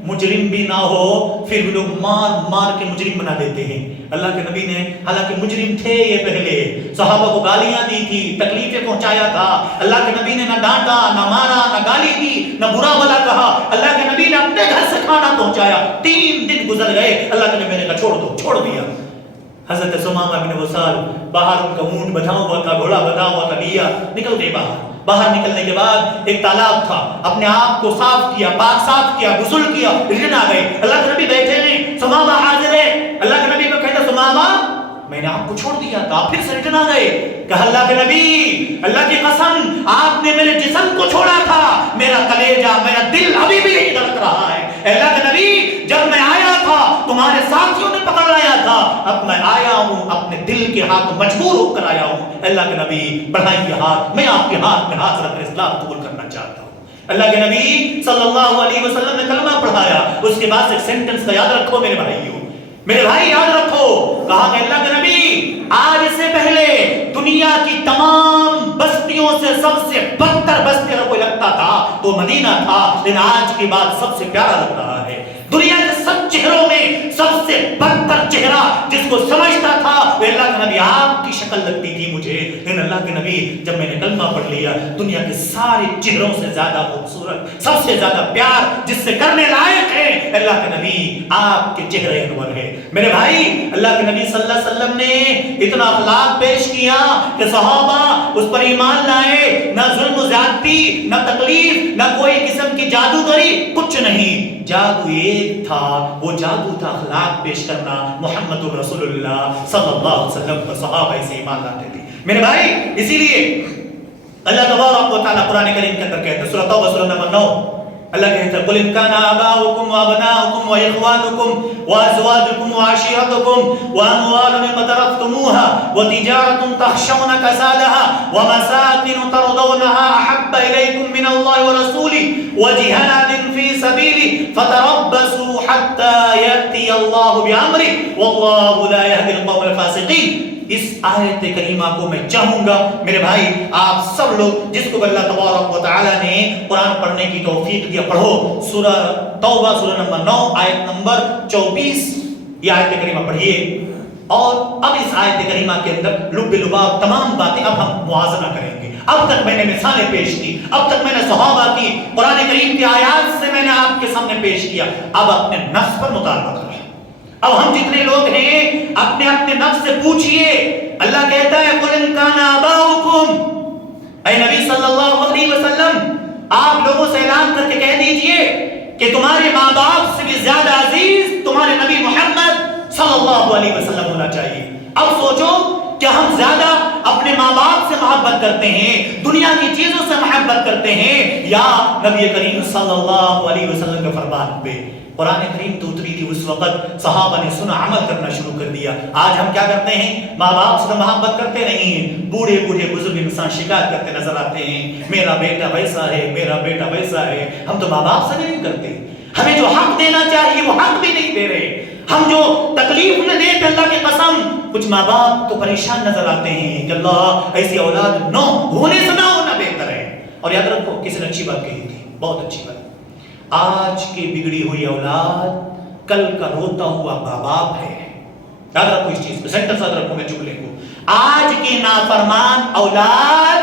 مجرم بھی نہ ہو پھر بھی لوگ مار مار کے مجرم بنا دیتے ہیں. اللہ کے نبی نے, حالانکہ مجرم تھے یہ پہلے, صحابہ کو گالیاں دی تھی, تکلیفیں پہنچایا تھا, اللہ کے نبی نے نہ ڈانٹا, نہ مارا, نہ گالی دی, نہ برا بھلا کہا. اللہ کے نبی نے اپنے گھر سے کھانا پہنچایا. 3 دن گزر گئے, اللہ کے نبی نے کہا چھوڑ دو, چھوڑ دیا. حضرت سمامہ بن وصال باہر, ان کا اونٹ بندھا ہوا تھا, گھوڑا بندھا ہوا تھا, لیا نکل گئے باہر. باہر نکلنے کے بعد ایک تالاب تھا, اپنے آپ کو صاف کیا, پاک صاف کیا, غسل کیا, ریٹرن آ گئے. اللہ کے نبی بیٹھے ہیں, سمامہ حاضر ہے. اللہ کے نبی کو کہتے سمامہ میں نے آپ کو چھوڑ دیا تھا, آپ پھر سے ریٹرن آ گئے. کہ اللہ کے نبی, اللہ کی قسم, آپ نے میرے جسم کو چھوڑا تھا, میرا کلیجہ, میرا دل ابھی بھی یہی دھڑک رہا ہے. اللہ کے نبی, جب میں آیا تھا تمہارے ساتھیوں نے پکڑ لایا تھا, اب میں آیا ہوں اپنے دل کے ہاتھ مجبور ہو کر آیا ہوں. اللہ کے نبی بڑھائیے ہاتھ, میں آپ کے ہاتھ میں ہاتھ رکھ کر اسلام قبول کرنا چاہتا ہوں. اللہ کے نبی صلی اللہ علیہ وسلم نے کلمہ پڑھایا. اس کے بعد ایک سینٹنس کا یاد رکھو میرے بھائیوں, میرے بھائی یاد رکھو. کہا کہ اللہ کے نبی, آج سے پہلے دنیا کی تمام بستیوں سے سب سے بدتر بستی اگر کوئی لگتا تھا تو مدینہ تھا, لیکن آج کے بعد سب سے پیارا لگ رہا ہے. دنیا کے سب چہروں میں سب سے بدتر چہرہ جس کو سمجھتا تھا وہ اللہ کے نبی آپ کی شکل لگتی تھی مجھے, لیکن اللہ اللہ کے نبی جب میں نے کلمہ پڑھ لیا دنیا کے سارے چہروں سے زیادہ خوبصورت سب سے زیادہ پیار جس سے کرنے لائق ہے اللہ کے نبی آپ کے چہرے انور ہے۔ میرے بھائی اللہ کے نبی صلی اللہ علیہ وسلم نے اتنا اخلاق پیش کیا کہ صحابہ اس پر ایمان لائے، نہ ظلم و زیادتی، نہ تکلیف، نہ کوئی قسم کی جادوگری، کچھ نہیں، جادو ایک تھا، وہ جادو تھا اخلاق پیش کرنا۔ محمد رسول اللہ صلی اللہ علیہ وسلم پر صحابہ اسے ایمان لاتے تھے۔ میرے بھائی اسی لیے اللہ تبارک و تعالیٰ قرآن کریم کے اندر کہتے ہیں سورۃ توبہ سورہ نمبر 9 اللہ کہتا ہے قل ان کان آباؤکم وابناؤکم واخوانکم وازواجکم وعشیرتکم واموال اقترفتموها وتجارة تخشون کسادها ومساکن ترضونها احب الیکم من اللہ ورسولہ وجہاد فی سبیلہ فتربصوا حتی یأتی اللہ بامرہ واللہ لا یہدی القوم الفاسقین۔ اس آیت کریمہ کو میں چاہوں گا میرے بھائی آپ سب لوگ جس کو اللہ تبارک و تعالیٰ نے قرآن پڑھنے کی توفیق دیا پڑھو سورہ توبہ سورہ نمبر 9 آیت نمبر 24 یہ آیت کریمہ پڑھیے۔ اور اب اس آیت کریمہ کے اندر لب لباب تمام باتیں اب ہم موازنہ کریں گے۔ اب تک میں نے مثالیں پیش کی، اب تک میں نے صحابہ کی قرآن کریم کی آیات سے میں نے آپ کے سامنے پیش کیا، اب اپنے نفس پر مطالبہ کریں۔ اب ہم جتنے لوگ ہیں اپنے اپنے نفس سے پوچھئے، اللہ کہتا ہے قل ان کان آباؤکم، اے نبی صلی اللہ علیہ وسلم آپ لوگوں سے اعلان کر کے کہہ دیجئے کہ تمہارے ماں باپ سے بھی زیادہ عزیز تمہارے نبی محمد صلی اللہ علیہ وسلم ہونا چاہیے۔ اب سوچو کہ ہم زیادہ اپنے ماں باپ سے محبت کرتے ہیں، دنیا کی چیزوں سے محبت کرتے ہیں، یا نبی کریم صلی اللہ علیہ وسلم کے فرمان پہ؟ قرآن کریم تو اتری تھی اس وقت صحابہ نے سنا عمل کرنا شروع کر دیا۔ آج ہم کیا کرتے ہیں؟ ماں باپ سے محبت کرتے نہیں ہیں، بوڑھے بوڑھے بزرگ انسان شکایت کرتے نظر آتے ہیں میرا بیٹا ویسا ہے، میرا بیٹا ویسا ہے۔ ہم تو ماں باپ سے نہیں کرتے، ہمیں جو حق دینا چاہیے وہ حق بھی نہیں دے رہے، ہم جو تکلیف نہ دیتے اللہ کی قسم کچھ ماں باپ تو پریشان نظر آتے ہیں کہ اللہ ایسی اولاد نہ ہونے سے نہ ہونا بہتر ہے۔ اور یاد رکھو کسی نے اچھی بات کہی تھی، بہت اچھی بات، آج کی بگڑی ہوئی اولاد کل کا روتا ہوا ماں باپ ہے۔ یاد رکھو اس چیز کو، سینٹنس یاد رکھو میں جملے کو، آج کی نافرمان اولاد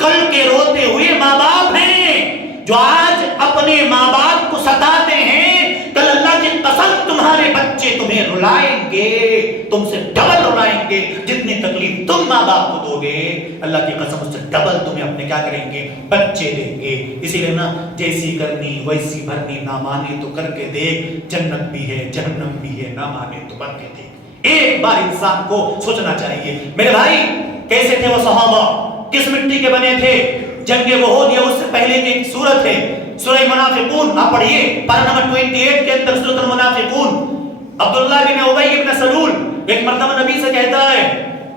کل کے روتے ہوئے ماں باپ ہیں۔ جو آج اپنے ماں باپ کو ستاتے ہیں کل اللہ کی قسم تمہارے بچے تمہیں رلائیں گے، تم سے ڈبل رلائیں گے، جتنی تکلیف تم ماں باپ کو دو گے اللہ کی قسم اس سے ڈبل تمہیں اپنے کیا کریں گے؟ بچے دیں گے۔ اسی لیے نا جیسی کرنی ویسی بھرنی، نہ مانے تو کر کے دیکھ، جنت بھی ہے جہنم بھی ہے، نہ مانے تو بن کے دیکھ۔ ایک بار انسان کو سوچنا چاہیے۔ میرے بھائی کیسے تھے وہ صحابہ؟ کس مٹی کے بنے تھے؟ جنگ وہود یا اس سے پہلے کی ایک سورت ہے سورہ منافقون، آپ پڑھیے پارہ نمبر 28 کے اندر سورۃ المنافقون۔ عبداللہ بن ابی بن سلول ایک مرتبہ نبی سے کہتا ہے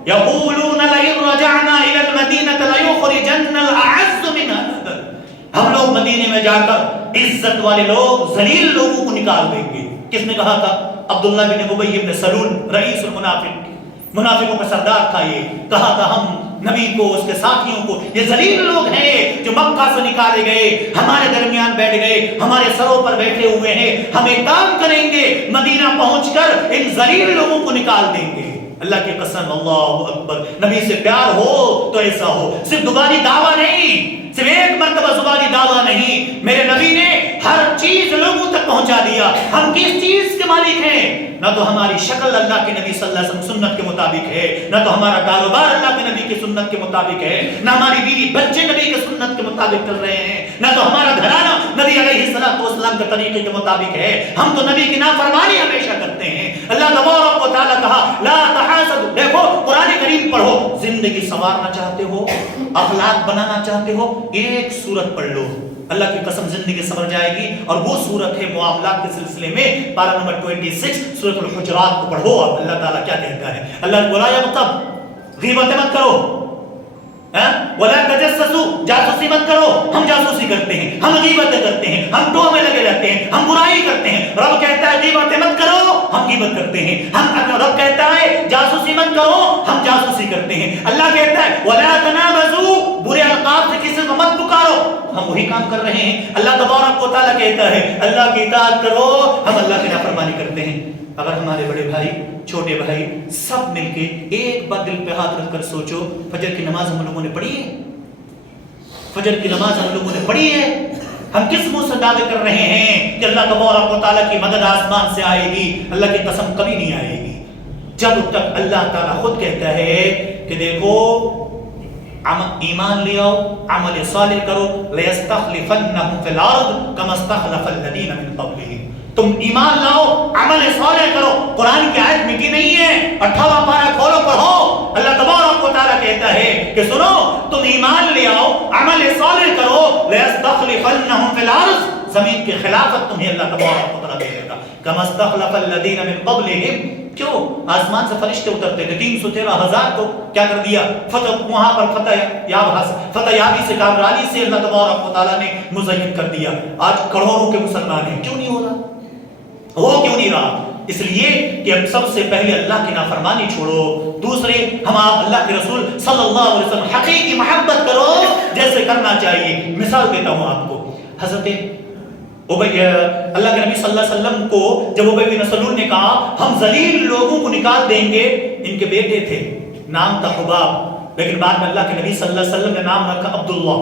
یقولون لئن رجعنا الى المدینہ لیخرجن الاعز منها الاذل، ہم لوگ مدینے میں جا کر عزت والے لوگ ذلیل لوگوں کو نکال دیں گے۔ کس نے کہا تھا؟ عبداللہ بن ابی بن سلول، رئیس المنافق، منافقوں کا سردار تھا۔ یہ کہا تھا ہم نبی کو اس کے ساتھیوں کو یہ ذلیل لوگ ہیں جو مکہ سے نکالے گئے، ہمارے درمیان بیٹھ گئے، ہمارے سروں پر بیٹھے ہوئے ہیں، ہم ایک کام کریں گے مدینہ پہنچ کر ان ذلیل لوگوں کو نکال دیں گے۔ اللہ کی قسم، اللہ اکبر، نبی سے پیار ہو تو ایسا ہو، صرف زبانی دعویٰ نہیں، صرف ایک مرتبہ زبانی دعویٰ نہیں، میرے نبی نے ہر چیز لوگوں تک پہنچا دیا۔ ہم کس چیز کے مالک ہیں؟ نہ تو ہماری شکل اللہ کے نبی صلی اللہ علیہ وسلم سنت کے مطابق ہے، نہ تو ہمارا کاروبار اللہ کے نبی کی سنت کے مطابق ہے، نہ ہماری بیوی بچے نبی کے سنت کے مطابق چل رہے ہیں، نہ تو ہمارا گھرانہ نبی علیہ السلام کے طریقے کے مطابق ہے۔ ہم تو نبی کی نافرمانی ہمیشہ کرتے ہیں۔ اللہ تبارک و تعالیٰ کہا لا تحاسدوا، دیکھو قرآن کریم پڑھو، زندگی سنوارنا چاہتے ہو، اخلاق بنانا چاہتے ہو، ایک سورت پڑھ لو، اللہ کی قسم زندگی سمجھ جائے گی۔ اور وہ سورت ہے معاملات کے سلسلے میں پارہ نمبر 26 سورۃ الحجرات کو پڑھو۔ اب اللہ تعالیٰ کیا کہتا ہے؟ اللہ نے بولا یغتب، غیبت مت کرو، ولا تجسسوا، جاسوسی مت کرو۔ ہم جاسوسی کرتے ہیں، ہم غیبتیں کرتے ہیں، ہم ٹو میں لگے رہتے ہیں، ہم برائی کرتے ہیں۔ رب کہتا ہے غیبتیں مت کرو، ہم غیبت کرتے ہیں۔ رب کہتا ہے جاسوسی مت کرو، ہم جاسوسی کرتے ہیں۔ اللہ کہتا ہے ولا تنابزوا، برے القاب سے کسی کو مت پکارو، ہم وہی کام کر رہے ہیں۔ اللہ تبارک و تعالیٰ کہتا ہے اللہ کی اطاعت کرو، ہم اللہ کی نافرمانی کرتے ہیں۔ اگر ہمارے بڑے بھائی چھوٹے بھائی سب مل کے ایک بار دل پہ ہاتھ رکھ کر سوچو، فجر کی نماز ہم لوگوں نے پڑھی ہے؟ فجر کی نماز ہم لوگوں نے پڑھی ہے؟ ہم کس منہ سے دعوے کر رہے ہیں کہ اللہ تبارک و تعالیٰ کی مدد آسمان سے آئے گی؟ اللہ کی قسم کبھی نہیں آئے گی جب تک اللہ تعالیٰ خود کہتا ہے کہ دیکھو ایمان لے آؤ، عمل صالح کرو، لَيَسْتَخْلِفَنَّهُمْ فِي الْأَرْضِ كَمَا اسْتَخْلَفَ الَّذِينَ مِن قَبْلِهِمْ۔ تم ایمان لاؤ، عمل صالح کرو۔ قرآن کی آیت میں کی نہیں ہے، 18واں پارہ کھولو پڑھو، اللہ تبارک و تعالیٰ کہتا ہے کہ سنو تم ایمان لے آؤ، عمل صالح کرو، لَيَسْتَخْلِفَنَّهُمْ فِي الْأَرْضِ، زمین کی خلافت تمہیں اللہ تبارک و تعالیٰ دے گا، كَمَا اسْتَخْلَفَ الَّذِينَ مِن قَبْلِهِمْ۔ کیوں؟ آسمان سے فرشتے اترتے تھے، 313,000 کو کیا کر دیا؟ فتح، وہاں پر فتح یابی سے، کامرانی سے اللہ تبارک و تعالیٰ نے مزین کر دیا۔ آج کروڑوں کے مسلمان ہیں، کیوں نہیں ہو رہا؟ وہ کیوں نہیں رہا؟ اس لیے کہ ہم سب سے پہلے اللہ کی نافرمانی چھوڑو، دوسرے ہم آپ اللہ کے رسول صلی اللہ علیہ وسلم حقیقی محبت کرو جیسے کرنا چاہیے۔ مثال دیتا ہوں آپ کو، حضرت اللہ کے نبی صلی اللہ علیہ وسلم کو جب ابی بن سلول نے کہا ہم ذلیل لوگوں کو نکال دیں گے، ان کے بیٹے تھے، نام تھا حباب، لیکن بعد میں اللہ کے نبی صلی اللہ علیہ وسلم نے نام رکھا عبداللہ،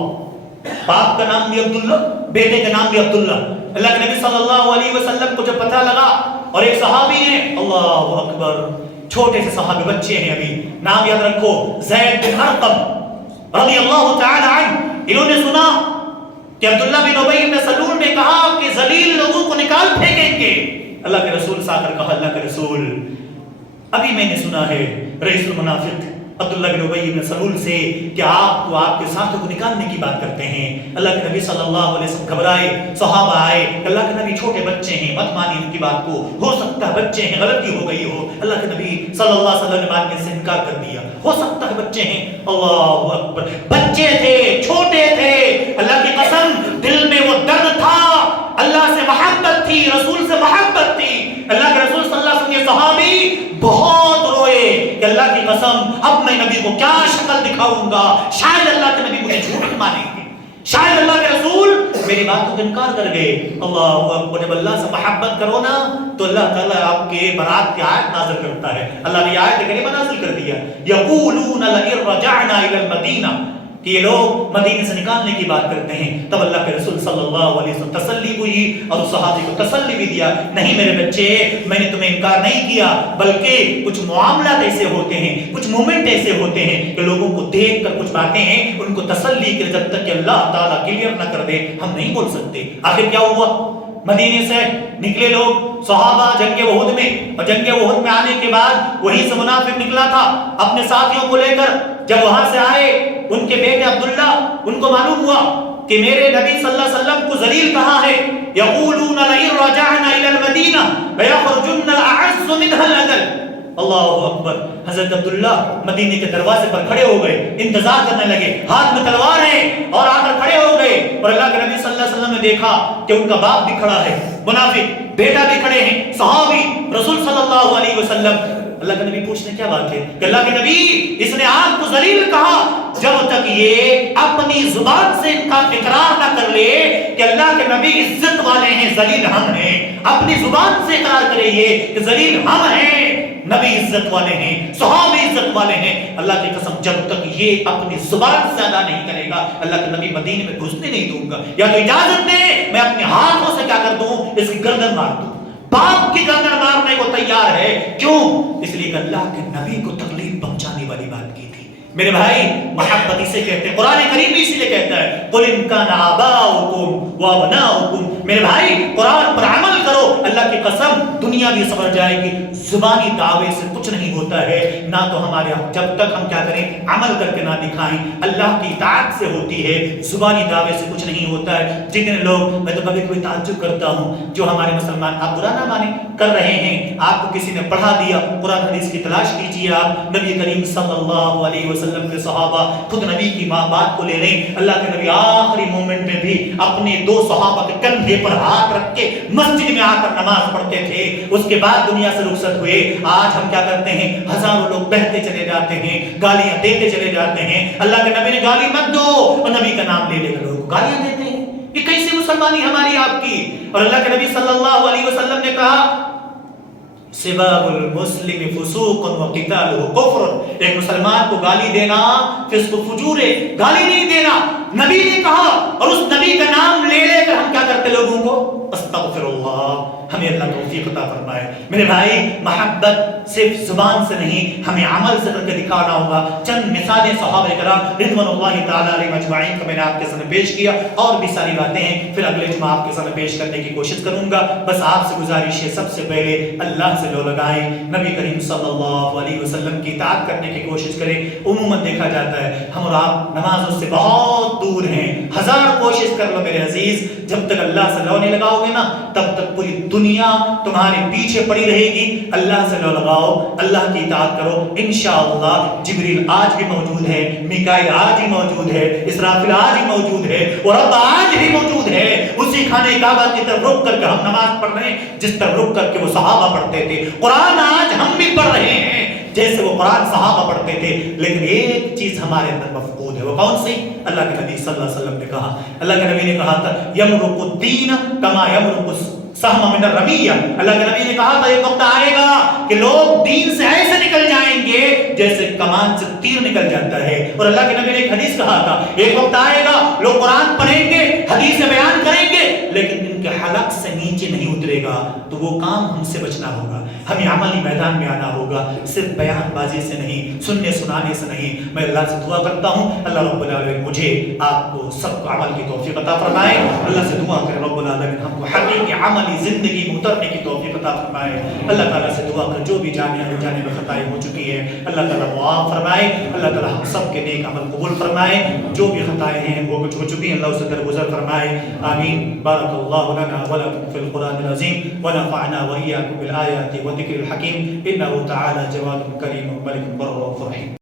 باپ کا نام بھی عبداللہ، بیٹے کا نام بھی عبداللہ۔ اللہ کے نبی صلی اللہ علیہ وسلم کو جب پتہ لگا، اور ایک صحابی ہیں، اللہ اکبر، چھوٹے سے صحابی، بچے ہیں ابھی، نام یاد رکھو، زید بن ارقم رضی اللہ تعالی عنہ، انہوں نے سنا کہ عبداللہ بن ابی بن سلول نے کہا کہ ذلیل لوگوں کو نکال پھینکیں گے۔ اللہ کے رسول سے آ کر کہا، اللہ کے رسول ابھی میں نے سنا ہے رئیس المنافق عبداللہ بن ابی بن سلول سے کہ آپ کو آپ کے ساتھوں کو نکالنے کی بات کرتے ہیں۔ اللہ کے نبی صلی اللہ علیہ وسلم گھبرائے، صحابہ آئے، اللہ کے نبی چھوٹے بچے ہیں، مت مانی ان کی بات کو، ہو سکتا ہے بچے ہیں، غلطی ہو گئی ہو۔ اللہ کے نبی صلی اللہ علیہ وسلم نے ماننے سے انکار کر دیا، ہو سکتا ہے بچے ہیں۔ اللہ اکبر، بچے تھے، چھوٹے تھے، اللہ کی قسم دل میں وہ درد تھا، اللہ سے محبت تھی، رسول سے محبت تھی۔ اللہ کے رسول صلی اللہ علیہ وسلم کے صحابی بہت روئے کہ اللہ کی قسم اب میں نبی کو کیا شکل دکھاؤں گا، شاید اللہ کے نبی مجھے جھوٹ مانیں گے، شاید اللہ کے رسول میری بات کو انکار کر گئے۔ اللہ اکبر، جب اللہ سے محبت کرو نا تو اللہ تعالیٰ آپ کے برات کی آیت نازل کرتا ہے۔ اللہ نے آیت کریمہ نازل کر دیا، یقولون لئن رجعنا الی المدینہ، کہ یہ لوگ مدینے سے نکالنے کی بات کرتے ہیں۔ تب اللہ کے رسول صلی اللہ علیہ وسلم تسلی ہوئی اور اس صحابی کو تسلی بھی دیا، نہیں میرے بچے، میں نے تمہیں انکار نہیں کیا، بلکہ کچھ معاملات ایسے ہوتے ہیں، کچھ مومنٹ ایسے ہوتے ہیں کہ لوگوں کو دیکھ کر کچھ باتیں ہیں ان کو تسلی کے جب تک کہ اللہ تعالیٰ کلیئر نہ کر دے ہم نہیں بول سکتے۔ آخر کیا ہوا؟ مدینے سے نکلے لوگ، صحابہ جنگ احد میں، اور جنگ احد میں آنے کے بعد وہیں سے منافق نکلا تھا اپنے ساتھیوں کو لے کر، جب وہاں سے آئے ان کے بیٹے عبداللہ، ان کو معلوم ہوا کہ میرے نبی صلی اللہ علیہ وسلم کو ذلیل کہا ہے، یقولون لئن رجعنا الی المدینہ لیخرجن الاعز منها الاذل۔ اللہ اکبر، حضرت عبداللہ مدینے کے دروازے پر کھڑے ہو گئے، انتظار کرنے لگے، ہاتھ میں تلوار ہے، اور آ کر کھڑے ہو گئے، اور اللہ کے نبی صلی اللہ علیہ وسلم نے دیکھا کہ ان کا باپ بھی کھڑا ہے، منافق بیٹا بھی کھڑے ہیں، صحابی رسول صلی اللہ علیہ وسلم۔ اللہ کے نبی پوچھنے کیا بات ہے کہ اللہ کے نبی اس نے آپ کو ذلیل کہا، جب تک یہ اپنی زبان سے ان کا اقرار نہ کر لے کہ اللہ کے نبی عزت والے ہیں، ذلیل ہم ہیں، اپنی زبان سے اقرار کرے یہ کہ ذلیل ہم ہیں، نبی عزت والے ہیں، صحابی عزت والے ہیں، اللہ کی قسم جب تک یہ اپنی زبان سے ادا نہیں کرے گا اللہ کے نبی مدینے میں گھسنے نہیں دوں گا، یا تو اجازت دے میں اپنے ہاتھوں سے کیا کر دوں، اس کی گردن مار دوں۔ باپ کی گردن مارنے کو تیار ہے، کیوں؟ اس لیے کہ اللہ کے نبی کو تکلیف پہنچانے والی بات کی تھی۔ میرے بھائی، محبت اسے کہتے ہیں، قرآن کریم بھی اسی لیے کہتا ہے قُلْ إِنْ كَانَ آبَاؤُكُمْ وَأَبْنَاؤُكُمْ۔ میرے بھائی قرآن پر عمل کرو، اللہ کی قسم دنیا بھی سمجھ جائے گی۔ زبانی دعوے سے کچھ نہیں ہوتا ہے، نہ تو ہمارے جب تک ہم کیا کریں، عمل کر کے نہ دکھائیں، اللہ کی اطاعت سے ہوتی ہے، زبانی دعوے سے کچھ نہیں ہوتا ہے۔ جتنے لوگ، میں تو کبھی کبھی تعجب کرتا ہوں، جو ہمارے مسلمان، آپ برا نہ مانیں، کر رہے ہیں، آپ کو کسی نے پڑھا دیا، قرآن حدیث کی تلاش کیجیے، آپ نبی کریم صلی اللہ علیہ وسلم کے صحابہ خود نبی کی بات کو لے لیں، اللہ کے نبی آخری مومنٹ میں بھی اپنے 2 صحابہ کے کندھے پر ہاتھ رکھ کے مسجد میں آ کر نماز پڑھتے تھے، اس کے بعد دنیا سے رخصت ہوئے۔ آج ہم کیا کرتے ہیں، ہزاروں لوگ بہتے چلے جاتے ہیں، گالیاں دیتے چلے جاتے ہیں، اللہ کے نبی نے گالی مت دو، اور نبی کا نام لے لے کر لوگ گالیاں دیتے ہیں، یہ کیسی مسلمانی ہماری آپ کی؟ اور اللہ کے نبی صلی اللہ علیہ وسلم نے کہا سباب المسلم فسوق وقتالہ کفر، ایک مسلمان کو گالی دینا فسق و فجور ہے، گالی نہیں دینا نبی نے کہا، اور اس نبی کا نام لے لے کر ہم کیا کرتے لوگوں کو استغفر اللہ، ہمیں اللہ توفیق عطا فرمائے۔ میرے بھائی، محبت صرف زبان سے نہیں، ہمیں عمل سے کر کے دکھانا ہوگا۔ چند مثالیں صحابہ کرام رضوان اللہ تعالی علیہم اجمعین کو میں نے آپ کے سامنے پیش کیا، اور بھی ساری باتیں ہیں، پھر اگلے جمعہ آپ کے سامنے پیش کرنے کی کوشش کروں گا۔ بس آپ سے گزارش ہے، سب سے پہلے اللہ سے لو لگائیں، نبی کریم صلی اللہ علیہ وسلم کی اطاعت کرنے کی کوشش کریں۔ عموماً دیکھا جاتا ہے ہم اور آپ نمازوں سے بہت دور ہیں، ہزار کوشش کر لو میرے عزیز، جب تک اللہ سے لو نہیں لگاؤ گے نا، تب تک پوری دنیا تمہارے پیچھے پڑی رہے گی۔ اللہ سے لو لگاؤ، اللہ کی اطاعت کرو، انشاءاللہ جبریل آج بھی موجود ہے، میکائیل آج بھی موجود ہے، اسرافیل آج بھی موجود ہے، اور رب آج بھی موجود ہے۔ اسی خانہ کعبہ کی طرف رک کر کے ہم نماز پڑھ رہے ہیں جس طرح رک کر کے وہ صحابہ پڑھتے تھے۔ قرآن آج ہم بھی پڑھ رہے ہیں جیسے وہ قرآن صحابہ پڑھتے تھے، لیکن ایک چیز ہمارے اندر مفقود ہے، وہ کون سی؟ اللہ کے نبی صلی اللہ علیہ وسلم نے کہا، اللہ کے نبی نے کہا تھا یمرق الدین کما یمرق السہم من الرمیہ، اللہ کے نبی نے کہا تھا ایک وقت آئے گا کہ لوگ دین سے ایسے نکل جائیں گے جیسے کمان سے تیر نکل جاتا ہے، اور اللہ کے نبی نے ایک حدیث کہا تھا ایک وقت آئے گا لوگ قرآن پڑھیں گے، حدیث بیان کریں گے، لیکن ان کے حلق سے نیچے نہیں اترے گا، تو وہ کام ہم سے بچنا ہوگا، ہمیں عملی میدان میں آنا ہوگا، صرف بیان بازی سے نہیں، سننے سنانے سے نہیں۔ میں اللہ سے دعا کرتا ہوں اللہ رب العالمین مجھے آپ کو سب کو عمل کی توفیق عطا فرمائے، اللہ سے دعا کرے رب العالمین ہم کو حقیقی عملی زندگی میں اترنے کی توفیق عطا فرمائے، اللہ تعالیٰ سے دعا کر جو بھی جانے میں خطائیں ہو چکی ہے اللہ تعالیٰ معاف فرمائے، اللہ تعالیٰ ہم سب کے نیک عمل قبول فرمائے، جو بھی خطائیں ہیں وہ کچھ ہو چکی ہیں اللہ اسے درگزر فرمائے، آمین۔ بارک اللہ لنا ولکم فی القرآن العظیم ونفعنا وإياكم بالآیات والذکر الحکیم، انہ تعالی جواد کریم ملک بر رؤوف رحیم۔